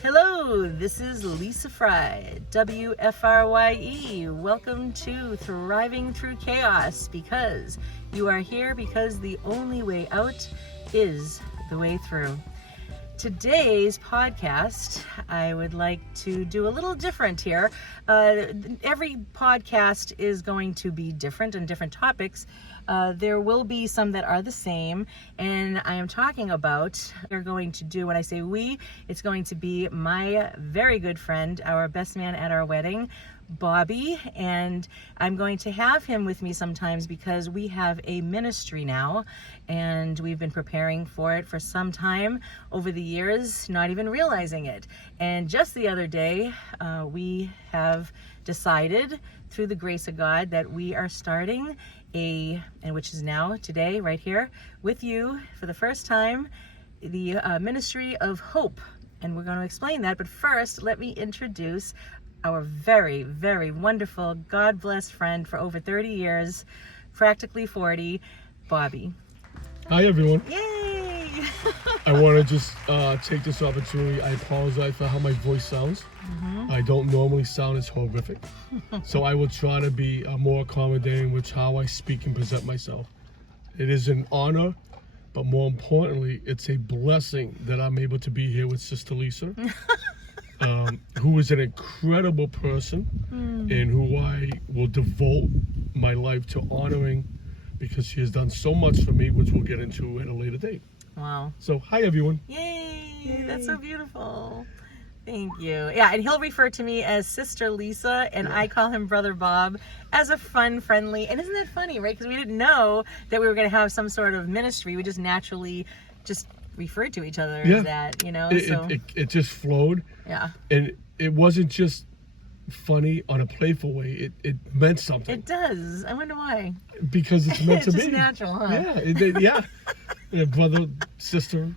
Hello, this is Lisa Fry, WFRYE. Welcome to Thriving Through Chaos, because you are here because the only way out is the way through. Today's podcast, I would like to do a little different here. Every podcast is going to be different and different topics. There will be some that are the same, and I am talking about, we're going to do, when I say we, it's going to be my very good friend, our best man at our wedding, Bobby, and I'm going to have him with me sometimes because we have a ministry now, and we've been preparing for it for some time over the years, not even realizing it. And just the other day, we have decided through the grace of God that we are starting and which is now today right here with you for the first time, the Ministry of Hope. And we're going to explain that, but first let me introduce our very, very wonderful, God bless friend for over 30 years, practically 40, Bobby. Hi everyone. Yay! I want to just take this opportunity. I apologize for how my voice sounds. I don't normally sound as horrific. So I will try to be more accommodating with how I speak and present myself. It is an honor, but more importantly, it's a blessing that I'm able to be here with Sister Lisa. Who is an incredible person and who I will devote my life to honoring because she has done so much for me, which we'll get into at a later date. Wow. So, hi everyone. Yay! That's so beautiful. Thank you. Yeah, and he'll refer to me as Sister Lisa, and I call him Brother Bob as a fun, friendly, and isn't that funny, right? Because we didn't know that we were going to have some sort of ministry. We just naturally just referred to each other as that, you know? It just flowed. Yeah. And it wasn't just funny on a playful way. It meant something. It does. I wonder why. Because it's meant to be. It's just natural, huh? Yeah. Yeah, brother, sister.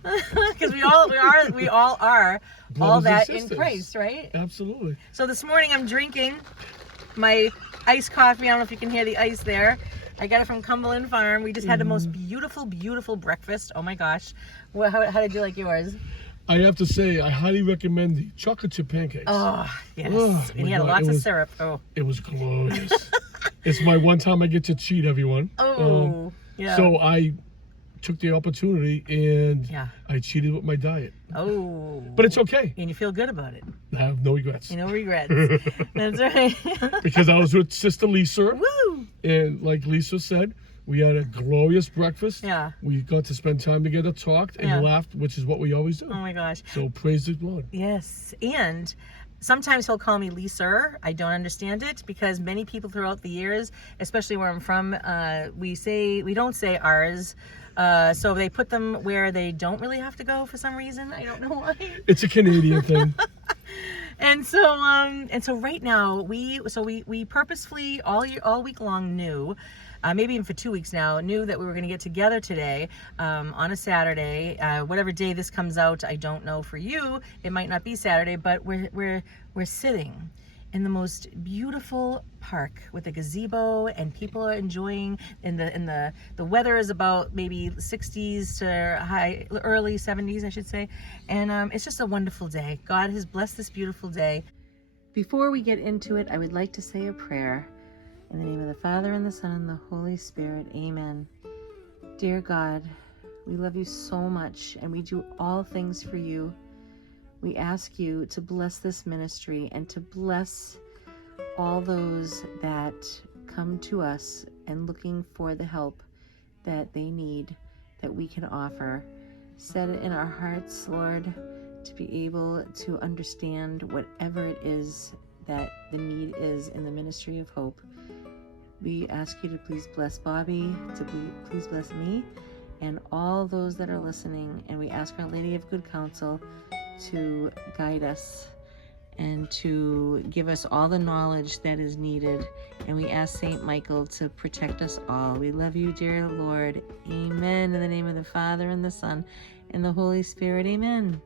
Because we all are Brothers all that and in sisters. Christ, right? Absolutely. So this morning I'm drinking my iced coffee. I don't know if you can hear the ice there. I got it from Cumberland Farm. We just had the most beautiful, beautiful breakfast. Oh my gosh. How did you like yours? I have to say, I highly recommend the chocolate chip pancakes. Oh, yes. Oh, and he my had God, lots of syrup. Oh. It was glorious. It's my one time I get to cheat everyone. Oh, yeah. So I took the opportunity and I cheated with my diet. Oh. But it's okay. And you feel good about it. I have no regrets. No regrets. That's right. Because I was with Sister Lisa. Woo! And like Lisa said, we had a glorious breakfast. Yeah. We got to spend time together, talked, and laughed, which is what we always do. Oh my gosh. So praise the Lord. Yes. And sometimes he'll call me Lisa. I don't understand it because many people throughout the years, especially where I'm from, we don't say ours. So they put them where they don't really have to go for some reason. I don't know why. It's a Canadian thing. And so right now we purposefully all week long knew, maybe even for 2 weeks now, knew that we were going to get together today on a Saturday. Whatever day this comes out, I don't know for you. It might not be Saturday, but we're sitting in the most beautiful park with a gazebo, and people are enjoying. And the weather is about maybe 60s to early 70s, I should say. And it's just a wonderful day. God has blessed this beautiful day. Before we get into it, I would like to say a prayer. In the name of the Father, and the Son, and the Holy Spirit. Amen. Dear God, we love you so much, and we do all things for you. We ask you to bless this ministry and to bless all those that come to us and looking for the help that they need, that we can offer. Set it in our hearts, Lord, to be able to understand whatever it is that the need is in the Ministry of Hope. We ask you to please bless Bobby, to please bless me, and all those that are listening. And we ask Our Lady of Good Counsel to guide us and to give us all the knowledge that is needed. And we ask Saint Michael to protect us all. We love you, dear Lord. Amen. In the name of the Father, and the Son, and the Holy Spirit. Amen.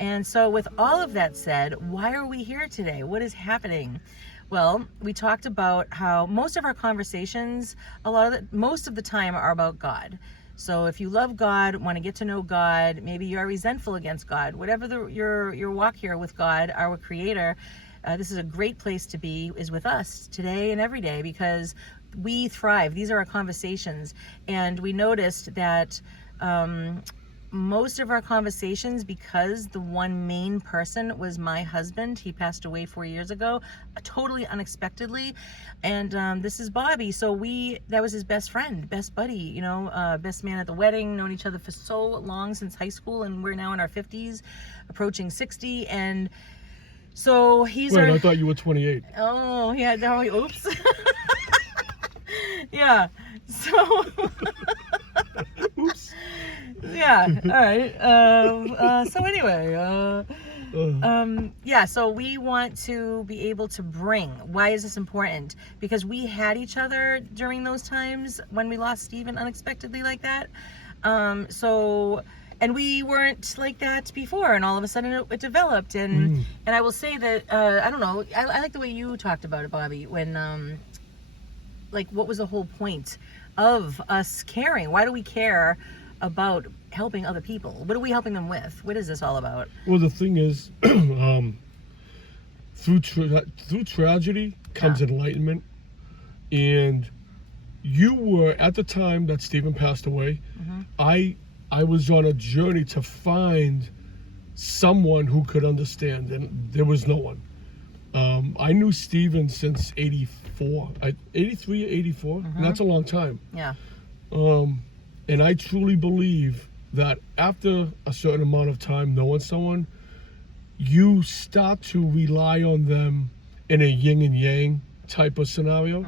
And so with all of that said, why are we here today? What is happening? Well, we talked about how most of our conversations, most of the time are about God. So if you love God, want to get to know God, maybe you're resentful against God, whatever your walk here with God, our Creator, this is a great place to be, is with us today and every day, because we thrive. These are our conversations. And we noticed that most of our conversations, because the one main person was my husband, he passed away 4 years ago, totally unexpectedly. And this is Bobby. So that was his best friend, best buddy, you know, best man at the wedding, known each other for so long, since high school. And we're now in our 50s, approaching 60. And so he's Wait, I thought you were 28. Oh, yeah, no, oops. Yeah, so Oops. yeah, all right. So anyway, yeah, so we want to be able to bring, why is this important? Because we had each other during those times when we lost Stephen unexpectedly like that. And we weren't like that before, and all of a sudden it developed. And I will say that, I don't know, I like the way you talked about it, Bobby, when, like, what was the whole point of us caring? Why do we care about helping other people? What are we helping them with? What is this all about? Well, the thing is, through tragedy comes enlightenment. And you were, at the time that Stephen passed away, I was on a journey to find someone who could understand, and there was no one. I knew Stephen since 84, 83 or 84, and that's a long time. Yeah. And I truly believe that after a certain amount of time knowing someone, you start to rely on them in a yin and yang type of scenario.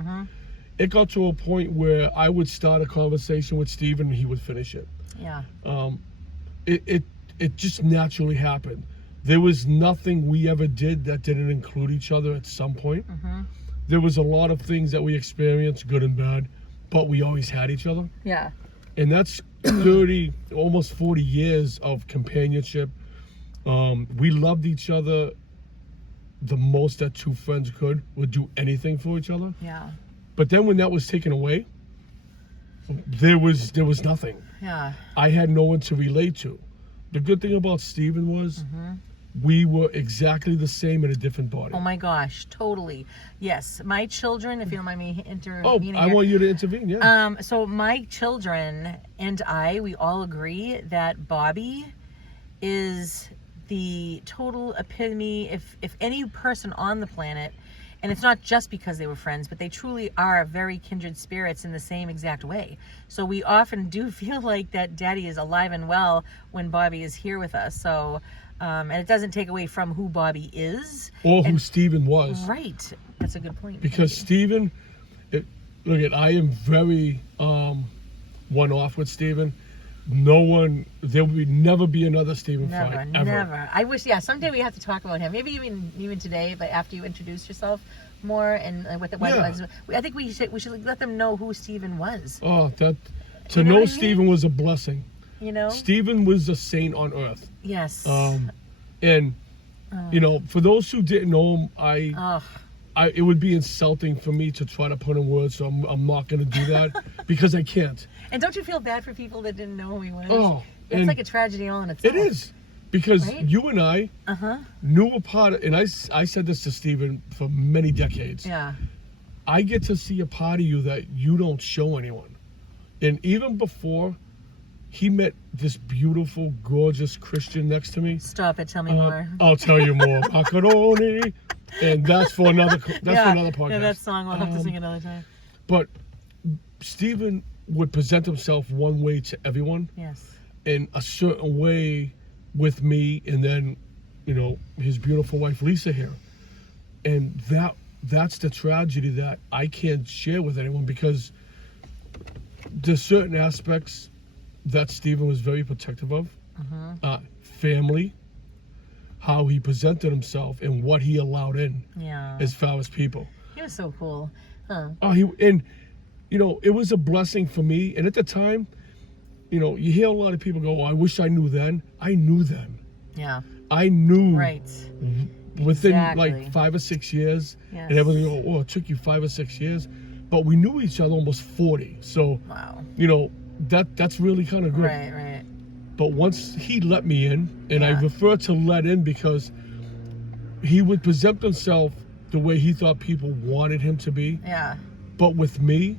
It got to a point where I would start a conversation with Stephen and he would finish it. Yeah. It just naturally happened. There was nothing we ever did that didn't include each other at some point. There was a lot of things that we experienced, good and bad, but we always had each other. Yeah. And that's 30, almost 40 years of companionship. We loved each other the most that two friends would do anything for each other. Yeah. But then when that was taken away, there was nothing. Yeah. I had no one to relate to. The good thing about Stephen was we were exactly the same in a different body. Oh my gosh, totally. Yes, my children, if you don't mind me intervening. I want you to intervene, yeah. So my children and we all agree that Bobby is the total epitome, if any person on the planet, and it's not just because they were friends, but they truly are very kindred spirits in the same exact way. So we often do feel like that Daddy is alive and well when Bobby is here with us. So, and it doesn't take away from who Bobby is. Or who Stephen was. Right. That's a good point. Because Stephen, I am very one-off with Stephen. There will never be another Stephen Fry, ever. Never. I wish, someday we have to talk about him. Maybe even today, but after you introduce yourself more and what was. I think we should let them know who Stephen was. Oh, to know Stephen was a blessing. You know? Stephen was a saint on earth. Yes. And you know, for those who didn't know him, it would be insulting for me to try to put in words, so I'm not going to do that because I can't. And don't you feel bad for people that didn't know who he was? Oh, it's like a tragedy all in itself. It is, because you and I knew a part of, and I said this to Stephen for many decades. Yeah. I get to see a part of you that you don't show anyone. And even before he met this beautiful, gorgeous Christian next to me. Stop it, tell me more. I'll tell you more. Macaroni. And that's for another podcast. Yeah, that song we'll have to sing another time. But Stephen would present himself one way to everyone. Yes. In a certain way with me, and then, you know, his beautiful wife Lisa here. And that's the tragedy that I can't share with anyone, because there's certain aspects that Stephen was very protective of. Family, how he presented himself, and what he allowed in as far as people. He was so cool. Huh. You know, it was a blessing for me. And at the time, you know, you hear a lot of people go, "Oh, I wish I knew then." I knew then. Yeah. I knew. Right. Within like 5 or 6 years. Yes. And everyone go, "Oh, it took you 5 or 6 years." But we knew each other almost 40. So, wow. you know, that's really kind of good. Right. But once he let me in, and I Yeah. refer to let in because he would present himself the way he thought people wanted him to be. Yeah. But with me,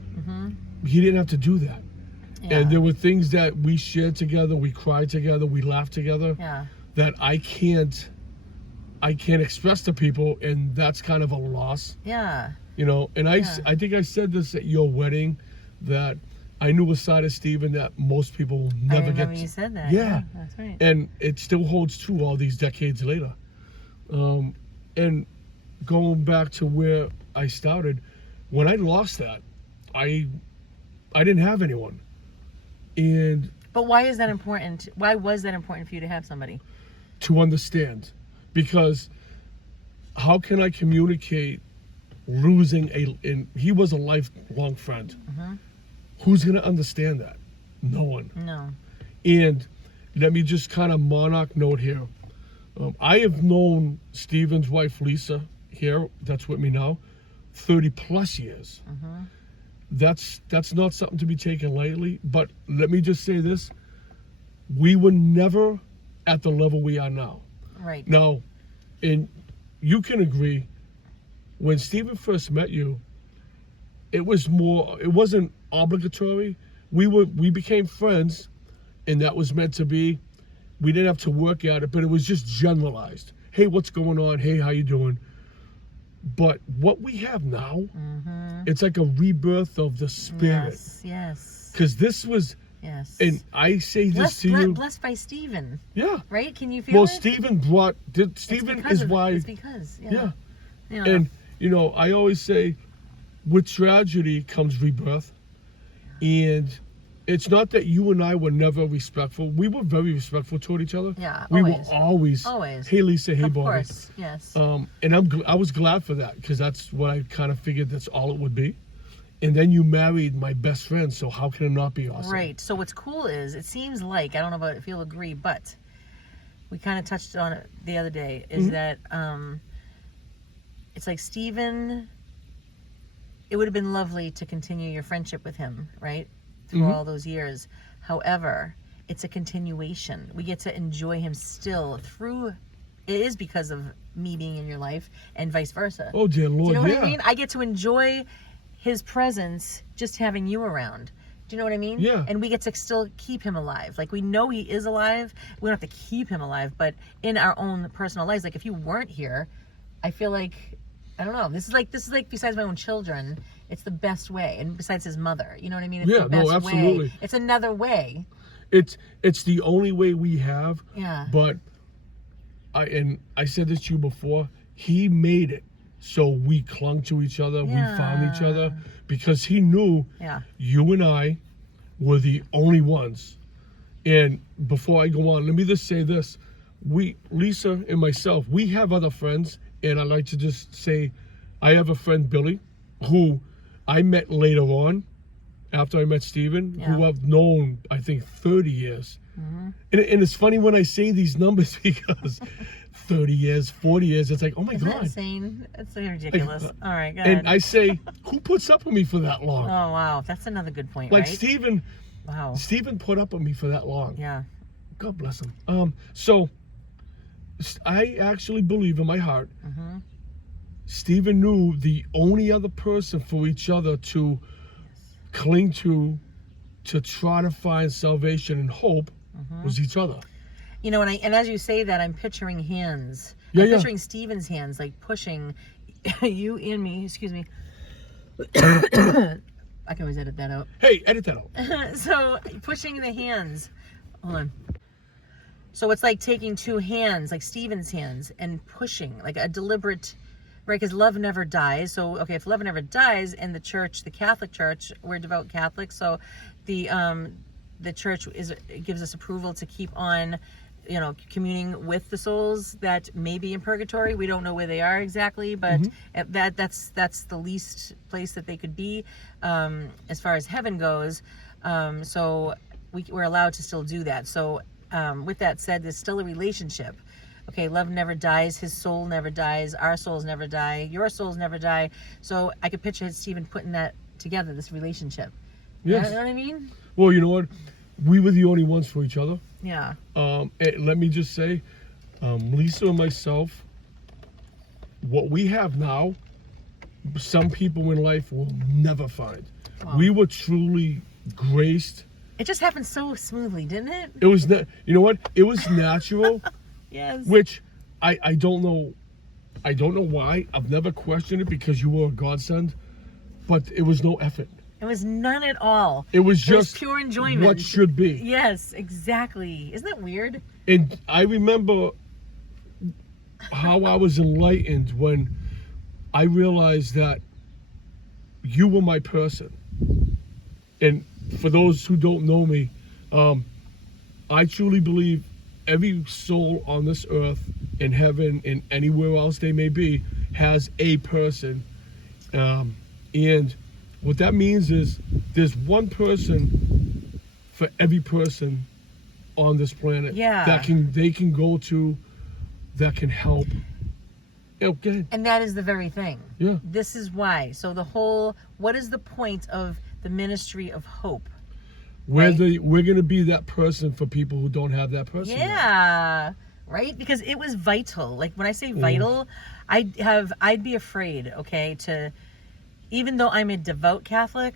he didn't have to do that. Yeah. And there were things that we shared together, we cried together, we laughed together, Yeah. that I can't express to people, and that's kind of a loss, Yeah. you know. And I think I said this at your wedding, that I knew a side of Steven that most people will I never remember get. you said that. Yeah. That's right. And it still holds true all these decades later. And going back to where I started, when I lost that, I didn't have anyone. And But why is that important? Why was that important for you to have somebody? to understand, because how can I communicate losing and he was a lifelong friend. Who's going to understand that? No one. No. And let me just kind of monarch note here. I have known Steven's wife, Lisa, here, that's with me now, 30 plus years. That's not something to be taken lightly. But let me just say this. We were never at the level we are now. Right. Now, and you can agree, when Steven first met you, it wasn't obligatory. We became friends, and that was meant to be. We didn't have to work at it, but it was just generalized. Hey, what's going on? Hey, how you doing? But what we have now, it's like a rebirth of the spirit. Yes. Because this was, Yes. and I say this to you. Blessed by Steven. Yeah. Right? Can you feel Well, it? Steven is why. It's because. Yeah. Yeah. And, you know, I always say, with tragedy comes rebirth. And it's not that you and I were never respectful. We were very respectful toward each other. Yeah, We always. were always. Always. Hey, Lisa. Hey, Of Bobby. course. Yes. And I was glad for that, because that's what I kind of figured that's all it would be. And then you married my best friend, so how can it not be awesome? Right. So what's cool is, it seems like, I don't know if you'll agree, but we kind of touched on it the other day, is that it's like Steven, it would have been lovely to continue your friendship with him, right? Through all those years. However, it's a continuation. We get to enjoy him still through, it is because of me being in your life and vice versa. Oh, dear Lord, Do you know yeah. what I mean? I get to enjoy his presence just having you around. Do you know what I mean? Yeah. And we get to still keep him alive. Like, we know he is alive. We don't have to keep him alive, but in our own personal lives. Like, if you weren't here, I feel like, I don't know. This is like besides my own children, it's the best way. And besides his mother, you know what I mean? It's Yeah, the best no, absolutely. way. It's another way. It's the only way we have. Yeah. But I said this to you before. He made it so we clung to each other. Yeah. We found each other because he knew Yeah. you and I were the only ones. And before I go on, let me just say this: Lisa and myself, we have other friends, and I'd like to just say, I have a friend, Billy, who I met later on, after I met Steven, who I've known, I think, 30 years. And it's funny when I say these numbers, because 30 years, 40 years, it's like, oh my Isn't that God. insane? That's ridiculous. All right, go And ahead. I say, who puts up with me for that long? Oh, wow. That's another good point, Like right? Steven put up with me for that long. Yeah. God bless him. So I actually believe in my heart, Steven knew the only other person for each other to cling to try to find salvation and hope was each other. You know, and as you say that, I'm picturing hands. Yeah, I'm yeah. picturing Steven's hands, like pushing you and me. Excuse me. I can always edit that out. Hey, edit that out. So pushing the hands. Hold on. So it's like taking two hands, like Steven's hands, and pushing, like a deliberate, right? Because love never dies. So, okay, if love never dies, and the church, the Catholic Church, we're devout Catholics, so the church gives us approval to keep on, you know, communing with the souls that may be in purgatory. We don't know where they are exactly, but that's the least place that they could be, as far as heaven goes. So we're allowed to still do that. So with that said, there's still a relationship. Okay, love never dies. His soul never dies. Our souls never die. Your souls never die. So I could picture Steven putting that together, this relationship. Yes. You know what I mean? Well, you know what? We were the only ones for each other. Yeah. Let me just say, Lisa and myself, what we have now, some people in life will never find. Wow. We were truly graced. It just happened so smoothly, didn't it? It was, you know what? It was natural, Yes. which I don't know. I don't know why. I've never questioned it because you were a godsend, but it was no effort. It was none at all. It was just pure enjoyment. what should be. Yes, exactly. Isn't that weird? And I remember how I was enlightened when I realized that you were my person. And for those who don't know me, I truly believe every soul on this earth, in heaven, and anywhere else they may be, has a person. And what that means is there's one person for every person on this planet Yeah. that they can go to, that can help. Go ahead. And that is the very thing. Yeah. This is why. So what is the point of the ministry of hope? We're Right. we're gonna be that person for people who don't have that person. yet. Yeah. Right? Because it was vital. Like when I say vital, I'd be afraid, okay, even though I'm a devout Catholic,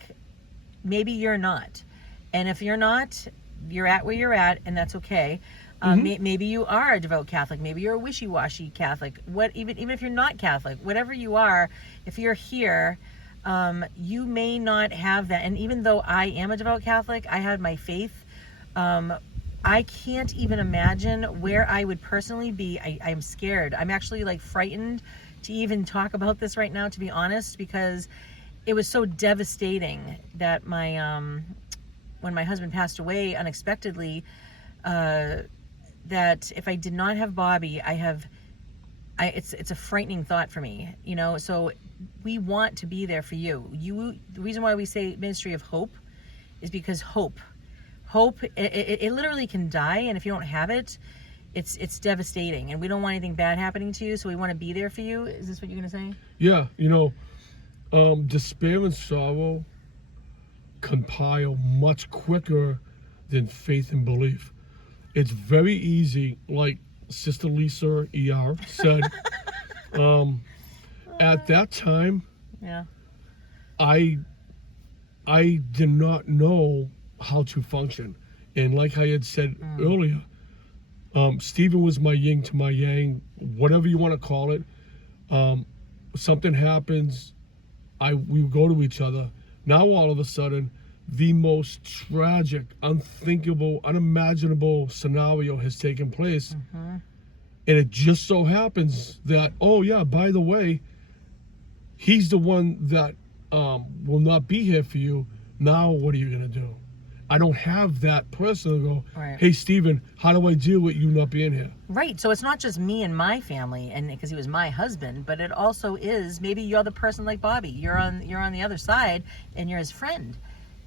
maybe you're not. And if you're not, you're at where you're at, and that's okay. Maybe you are a devout Catholic. Maybe you're a wishy-washy Catholic. Even if you're not Catholic, whatever you are, if you're here, you may not have that. And even though I am a devout Catholic, I had my faith. I can't even imagine where I would personally be. I'm scared. I'm actually like frightened to even talk about this right now, to be honest, because it was so devastating that when my husband passed away unexpectedly, that if I did not have Bobby, it's a frightening thought for me, you know. So we want to be there for you. The reason why we say ministry of hope is because hope, it literally can die, and if you don't have it, it's devastating, and we don't want anything bad happening to you. So we want to be there for you. Is this what you're gonna say? Yeah, you know, despair and sorrow compile much quicker than faith and belief. It's very easy, like Sister Lisa ER said. At that time, Yeah. I did not know how to function, and like I had said earlier, Stephen was my yin to my yang, whatever you want to call it. Something happens, we go to each other. Now all of a sudden, the most tragic, unthinkable, unimaginable scenario has taken place. And it just so happens that, oh yeah, by the way, he's the one that will not be here for you. Now what are you gonna do? I don't have that person to go, Right. hey Stephen, how do I deal with you not being here? Right. So it's not just me and my family, and because he was my husband, but it also is maybe you're the person like Bobby. You're on the other side, and you're his friend,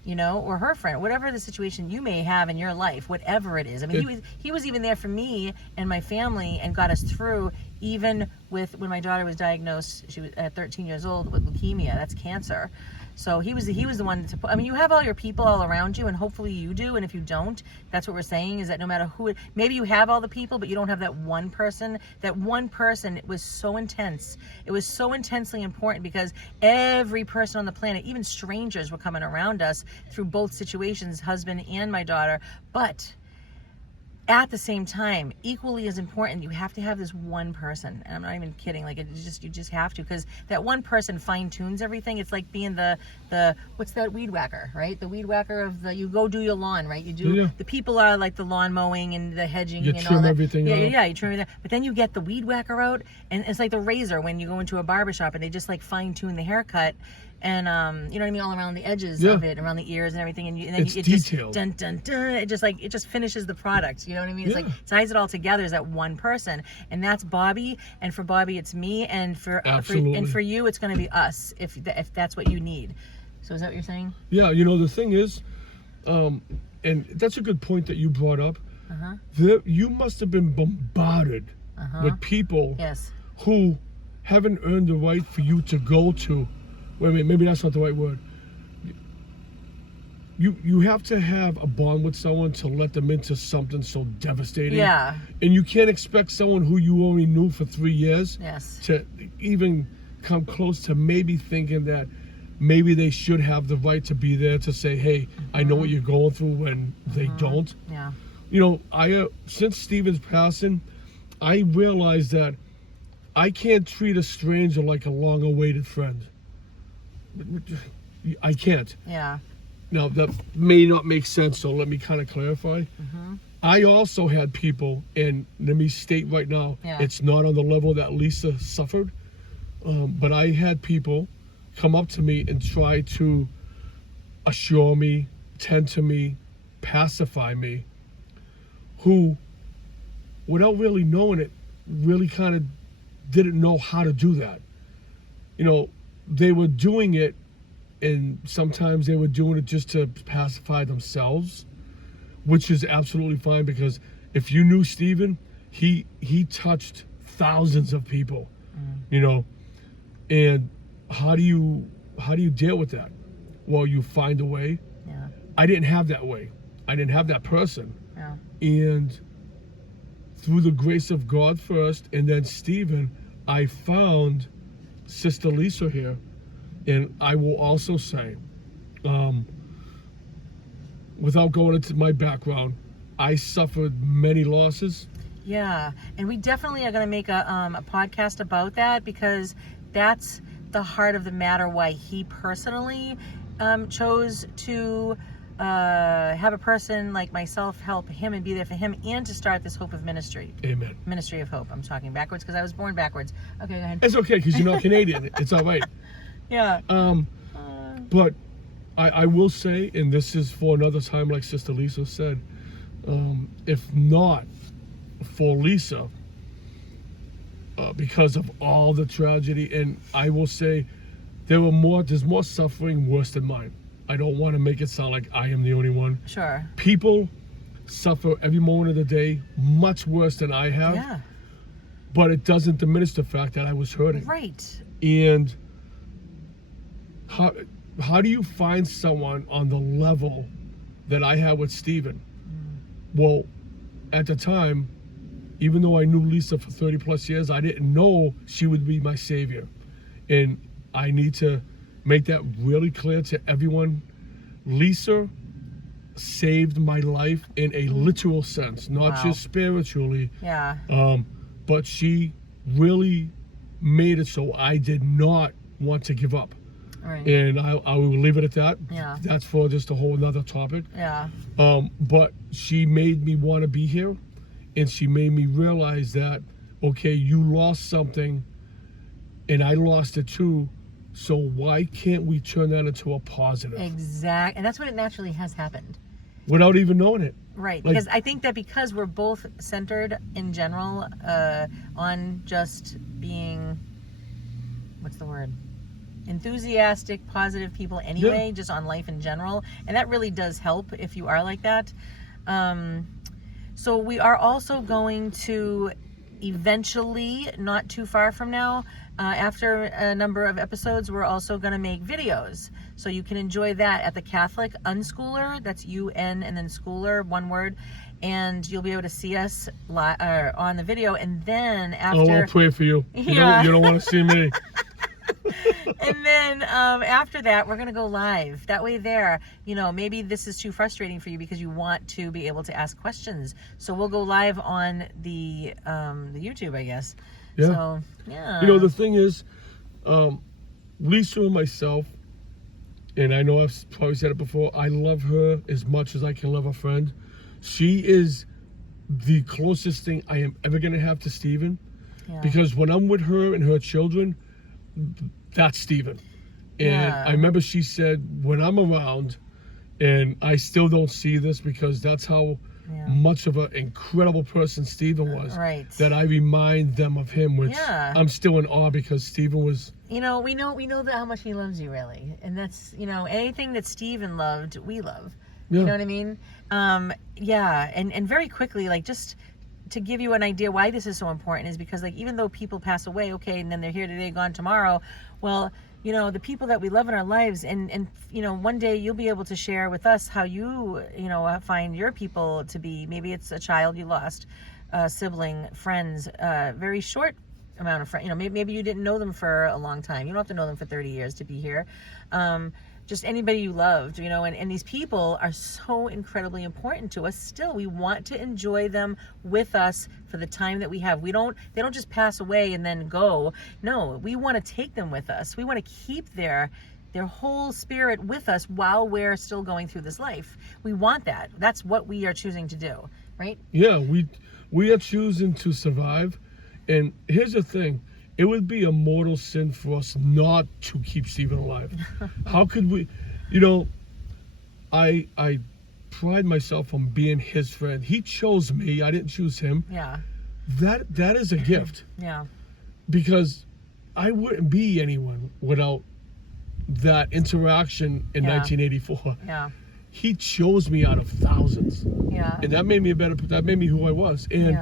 you know, or her friend, whatever the situation you may have in your life, whatever it is. I mean, he was even there for me and my family, and got us through, even with when my daughter was diagnosed. She was at 13 years old with leukemia. That's cancer. So he was the one to put, I mean, you have all your people all around you, and hopefully you do. And if you don't, that's what we're saying, is that no matter who, maybe you have all the people, but you don't have that one person. That one person, it was so intense. It was so intensely important, because every person on the planet, even strangers, were coming around us through both situations, husband and my daughter. But at the same time, equally as important, you have to have this one person. And I'm not even kidding. Like, you just have to, because that one person fine tunes everything. It's like being the what's that, weed whacker, right? The weed whacker you go do your lawn, right? You do. Yeah. The people are like the lawn mowing and the hedging You and trim all that. everything Yeah, out. yeah, you trim everything. But then you get the weed whacker out, and it's like the razor when you go into a barbershop and they just like fine tune the haircut. And you know what I mean, all around the edges of it, around the ears and everything, and then It's it detailed. just dun dun dun. It just finishes the product. You know what I mean? It's Yeah. like ties it all together as that one person, and that's Bobby. And for Bobby, it's me, and for you, it's going to be us, if that's what you need. So is that what you're saying? Yeah, you know, the thing is, and that's a good point that you brought up. You must have been bombarded with people Yes. who haven't earned the right for you to go to. Wait a minute, maybe that's not the right word. you have to have a bond with someone to let them into something so devastating. Yeah. And you can't expect someone who you only knew for 3 years Yes. to even come close to maybe thinking that maybe they should have the right to be there to say, hey, I know what you're going through, when they don't. Yeah. You know, I since Steven's passing, I realized that I can't treat a stranger like a long-awaited friend. I can't. Yeah. Now, that may not make sense, so let me kind of clarify. I also had people, and let me state right now, Yeah. it's not on the level that Lisa suffered, but I had people come up to me and try to assure me, tend to me, pacify me, who, without really knowing it, really kind of didn't know how to do that. You know, they were doing it, and sometimes they were doing it just to pacify themselves, which is absolutely fine, because if you knew Steven, he touched thousands of people, you know, and how do you deal with that? Well, you find a way. Yeah. I didn't have that way. I didn't have that person. Yeah. And through the grace of God first, and then Steven, I found Sister Lisa here. And I will also say, without going into my background, I suffered many losses. Yeah, and we definitely are going to make a podcast about that, because that's the heart of the matter, why he personally chose to have a person like myself help him and be there for him, and to start this Hope of Ministry. Amen. Ministry of Hope. I'm talking backwards because I was born backwards. Okay, go ahead. It's okay, because you're not Canadian. It's all right. Yeah. But I will say, and this is for another time, like Sister Lisa said, if not for Lisa, because of all the tragedy, and I will say there's more suffering worse than mine. I don't want to make it sound like I am the only one. Sure. People suffer every moment of the day much worse than I have. Yeah. But it doesn't diminish the fact that I was hurting. Right. And how do you find someone on the level that I had with Steven? Well, at the time, even though I knew Lisa for 30 plus years, I didn't know she would be my savior. And I need to make that really clear to everyone. Lisa saved my life in a literal sense, not Wow. just spiritually. Yeah. But she really made it so I did not want to give up. Right. And I will leave it at that. Yeah. That's for just a whole another topic. Yeah. But she made me want to be here, and she made me realize that, okay, you lost something, and I lost it too, so why can't we turn that into a positive? Exact. And that's what it naturally has happened. Without even knowing it. Right, Like- because I think that because we're both centered in general on just being, what's the word? Enthusiastic, positive people anyway, just on life in general. And that really does help if you are like that. So we are also going to eventually, not too far from now, after a number of episodes, we're also going to make videos. So you can enjoy that at the Catholic Unschooler. That's UN and then schooler, one word. And you'll be able to see us on the video. And then after... Oh, I'll pray for you. Yeah. You don't want to see me. And then after that, we're going to go live. That way there, maybe this is too frustrating for you because you want to be able to ask questions. So we'll go live on the YouTube, I guess. Yeah. So, yeah. The thing is, Lisa and myself, and I know I've probably said it before, I love her as much as I can love a friend. She is the closest thing I am ever going to have to Steven. Yeah. Because when I'm with her and her children, that's Steven. And Yeah. I remember she said, when I'm around, and I still don't see this because that's how Yeah. much of an incredible person Steven was, Right. that I remind them of him, which Yeah. I'm still in awe because Steven was... we know that how much he loves you, really. And that's, anything that Steven loved, we love. Yeah. You know what I mean? Yeah. And very quickly, like, just to give you an idea why this is so important is because, like, even though people pass away, okay, and then they're here today, gone tomorrow, well, you know, the people that we love in our lives, and you know, one day you'll be able to share with us how you know, find your people to be. Maybe it's a child you lost, sibling, friends, very short amount of friends. You know, maybe you didn't know them for a long time. You don't have to know them for 30 years to be here. Just anybody you loved, you know, and these people are so incredibly important to us still. We want to enjoy them with us for the time that we have. They don't just pass away and then go. No, we want to take them with us. We want to keep their whole spirit with us while we're still going through this life. We want that. That's what we are choosing to do, right? Yeah, we are choosing to survive. And here's the thing. It would be a mortal sin for us not to keep Stephen alive. How could we? You know, I pride myself on being his friend. He chose me. I didn't choose him. Yeah. That is a gift. Yeah. Because I wouldn't be anyone without that interaction in 1984. Yeah. He chose me out of thousands. Yeah. And that made me that made me who I was. And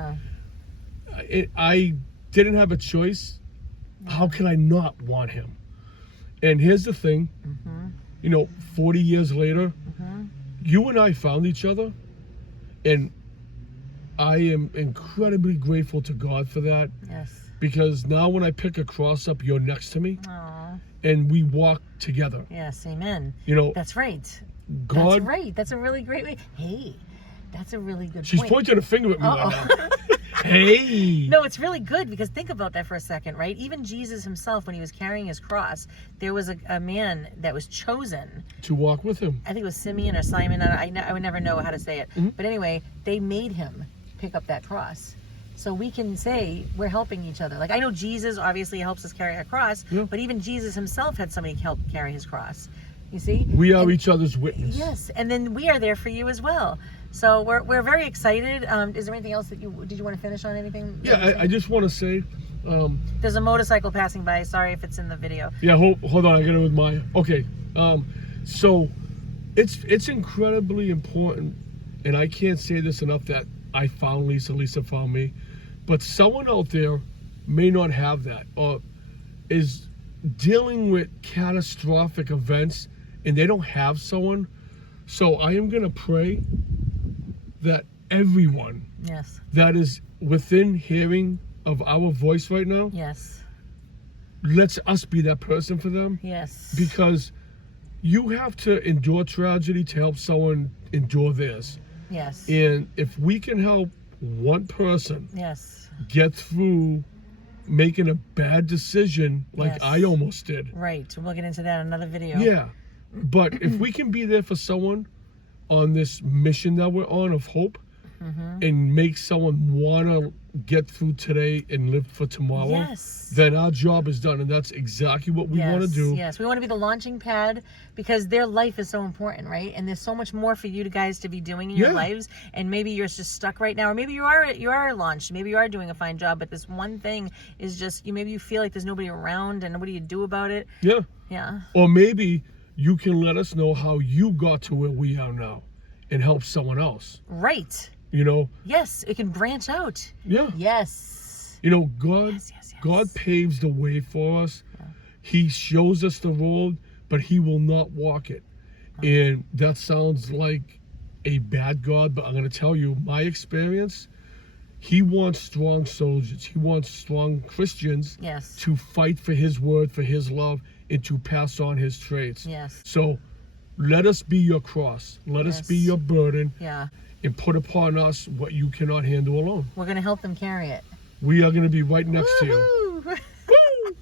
I didn't have a choice. How can I not want him? And here's the thing, you know, 40 years later, you and I found each other, and I am incredibly grateful to God for that. Yes. Because now when I pick a cross up, you're next to me, Aww. and we walk together. Yes, amen. You know, That's right. God. That's right. That's a really great way. Hey, that's a really good She's point. pointing a finger at me right now. Hey. No, it's really good because think about that for a second, right? Even Jesus himself, when he was carrying his cross, there was a man that was chosen To walk with him. I think it was Simeon or Simon. I would never know how to say it. But anyway, they made him pick up that cross. So we can say we're helping each other. Like, I know Jesus obviously helps us carry our cross, but even Jesus himself had somebody help carry his cross. You see? We are each other's witness. Yes, and then we are there for you as well. So we're very excited. Is there anything else that did you want to finish on anything? Yeah, I just want to say. There's a motorcycle passing by. Sorry if it's in the video. Yeah, hold on. I got it with my. Okay. So it's incredibly important, and I can't say this enough, that I found Lisa found me, but someone out there may not have that, or is dealing with catastrophic events, and they don't have someone. So I am gonna pray that everyone Yes. that is within hearing of our voice right now, Yes. lets us be that person for them. Yes. Because you have to endure tragedy to help someone endure theirs. Yes. And if we can help one person Yes. get through making a bad decision like Yes. I almost did. Right. We'll get into that in another video. Yeah. But if we can be there for someone on this mission that we're on of hope, and make someone want to get through today and live for tomorrow, Yes. then our job is done. And that's exactly what we want to do. Yes, we want to be the launching pad because their life is so important, right? And there's so much more for you guys to be doing in your lives. And maybe you're just stuck right now, or maybe you are launched. Maybe you are doing a fine job, but this one thing is just maybe you feel like there's nobody around, and what do you do about it? Yeah. Yeah. Or maybe you can let us know how you got to where we are now and help someone else. Right. You know? Yes, it can branch out. Yeah. Yes. You know, God Yes. God paves the way for us. He shows us the road, but he will not walk it. And that sounds like a bad God, but I'm going to tell you my experience. He wants strong soldiers. He wants strong Christians Yes. to fight for his word, for his love, and to pass on his traits. Yes. So let us be your cross. Let us be your burden, Yeah. and put upon us what you cannot handle alone. We're going to help them carry it. We are going to be right next to you. Woo-hoo!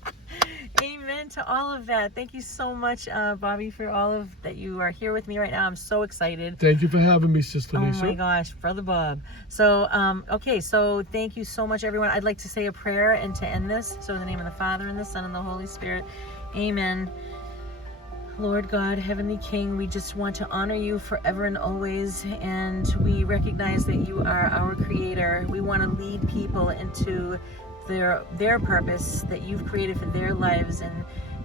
Amen to all of that. Thank you so much, Bobby, for all of that. You are here with me right now. I'm so excited. Thank you for having me, Sister Lisa. Oh my gosh, Brother Bob. So, okay, so thank you so much, everyone. I'd like to say a prayer and to end this. So in the name of the Father, and the Son, and the Holy Spirit, amen. Lord God, Heavenly King, we just want to honor you forever and always, and we recognize that you are our creator. We want to lead people into their purpose that you've created for their lives, and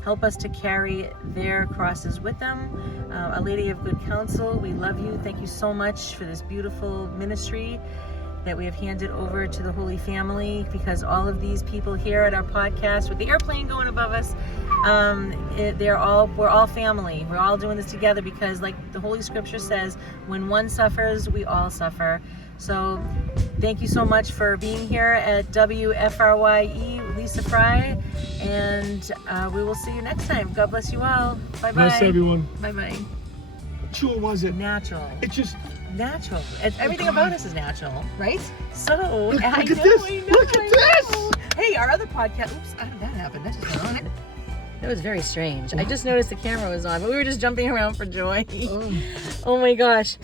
help us to carry their crosses with them. Our Lady of Good Counsel, we love you. Thank you so much for this beautiful ministry. that we have handed over to the Holy Family, because all of these people here at our podcast with the airplane going above us, we're all family. We're all doing this together because, like the Holy Scripture says, when one suffers, we all suffer. So thank you so much for being here at WFRYE, Lisa Fry, and we will see you next time. God bless you all. Bye-bye. Bless everyone. Bye-bye. Sure was it? Natural. It just... Natural. Everything about us is natural, right? So, Look I at know, this. I know, Look at I this. know. Hey, our other podcast. Oops, how did that happen? That just went on. That was very strange. Mm-hmm. I just noticed the camera was on, but we were just jumping around for joy. Oh my gosh.